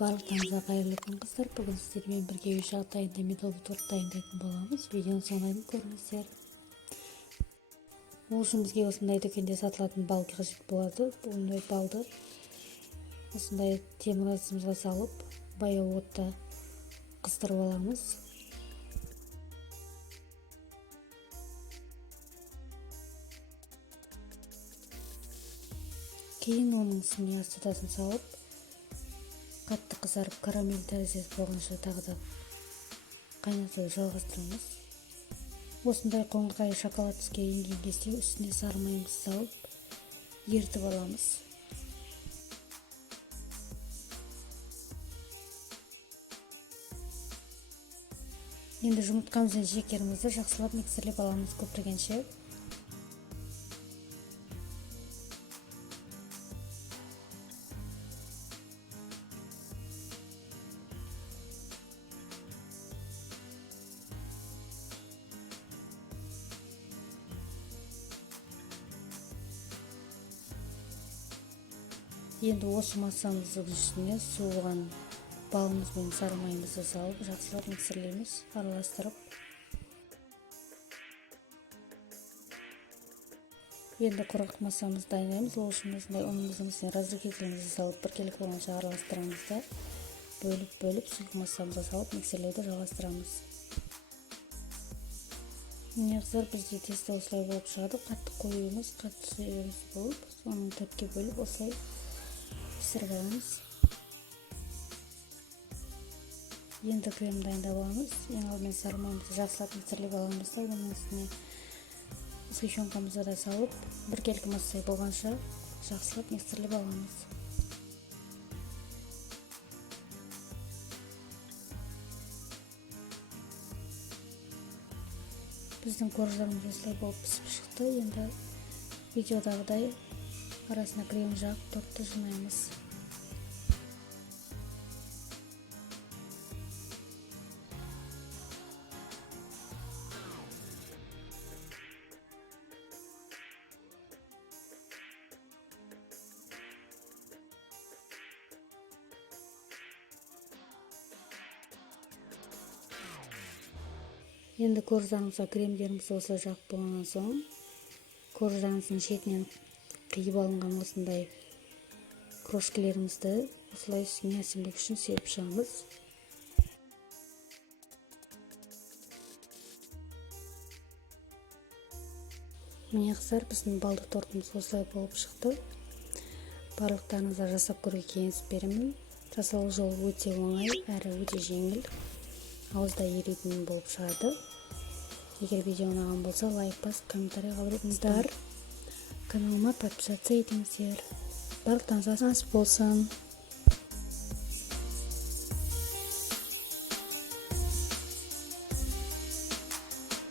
Барлықтарыңызға қайырлы күн қыздар. Бүгін сіздермен бірге үй жағы дайындау тобы торт дайындайтын боламыз. Видеоны соңына дейін көріңіздер. Ол үшін бізге осындай дүкенде сатылатын бал қажет болады. Бұндай балды осындай темір астымызға салып, баяу отта қыздырып аламыз. Кейін оның үстіне ас тұтасын салып, қатты қызарып карамель тәріздес болғанша тағы да қайнатуды жалғастырамыз. Осындай қоңырқай шоколад түске енген кезде үстіне сары майымызды салып ерітіп аламыз. Енді жұмыртқамыз бен шекерімізді жақсылап миксерлеп аламыз көпіргенше. Енді осы массамыздың үстіне суыған балымыз бен сары майымызды салып, жақсылап миксерлейміз, араластырып. Енді құрғақ массамызды дайындаймыз. Ол үшін осындай ұнымыздың үстіне разрыхителімізді салып, біркелкі болғанша араластырамыз да бөліп сұйық массамызға салып миксерлеуді жалғастырамыз. Міне қыздар, бізде тесті осылай болып шығады. Қатты қою емес, қатты сұйық емес болып, соны төртке бөліп осылай пісіріп аламыз. Енді крем дайындап аламыз. Ең алдымен сары майымызды жақсылап миксерлеп аламыз да оның үстіне сгущенкамызды да салып, біркелкі массай болғанша жақсылап миксерлеп аламыз. Біздің корждарымыз осылай болып пісіп шықты. Енді видеодағыдай арасына крем жағып тортты жинаймыз. Енді корждарымызға кремдерімізді осылай жағып болғаннан соң, корждарымыздың шетінен қиып алынған осындай крошкілерімізді осылай үстіне әсемдік үшін серіп шығамыз. Міне қыздар, біздің балды тортымыз осылай болып шықты. Барлықтарыңызға жасап көруге кеңес беремін. Жасалу жолы өте оңай әрі өте жеңіл. Ауызда еритін болып шығады. Егер видео ұнаған болса, лайк басып, комментарий қалдырыңыздар. Каналыма подписаться етіңіздер. Барлықтарыңызға ас болсын.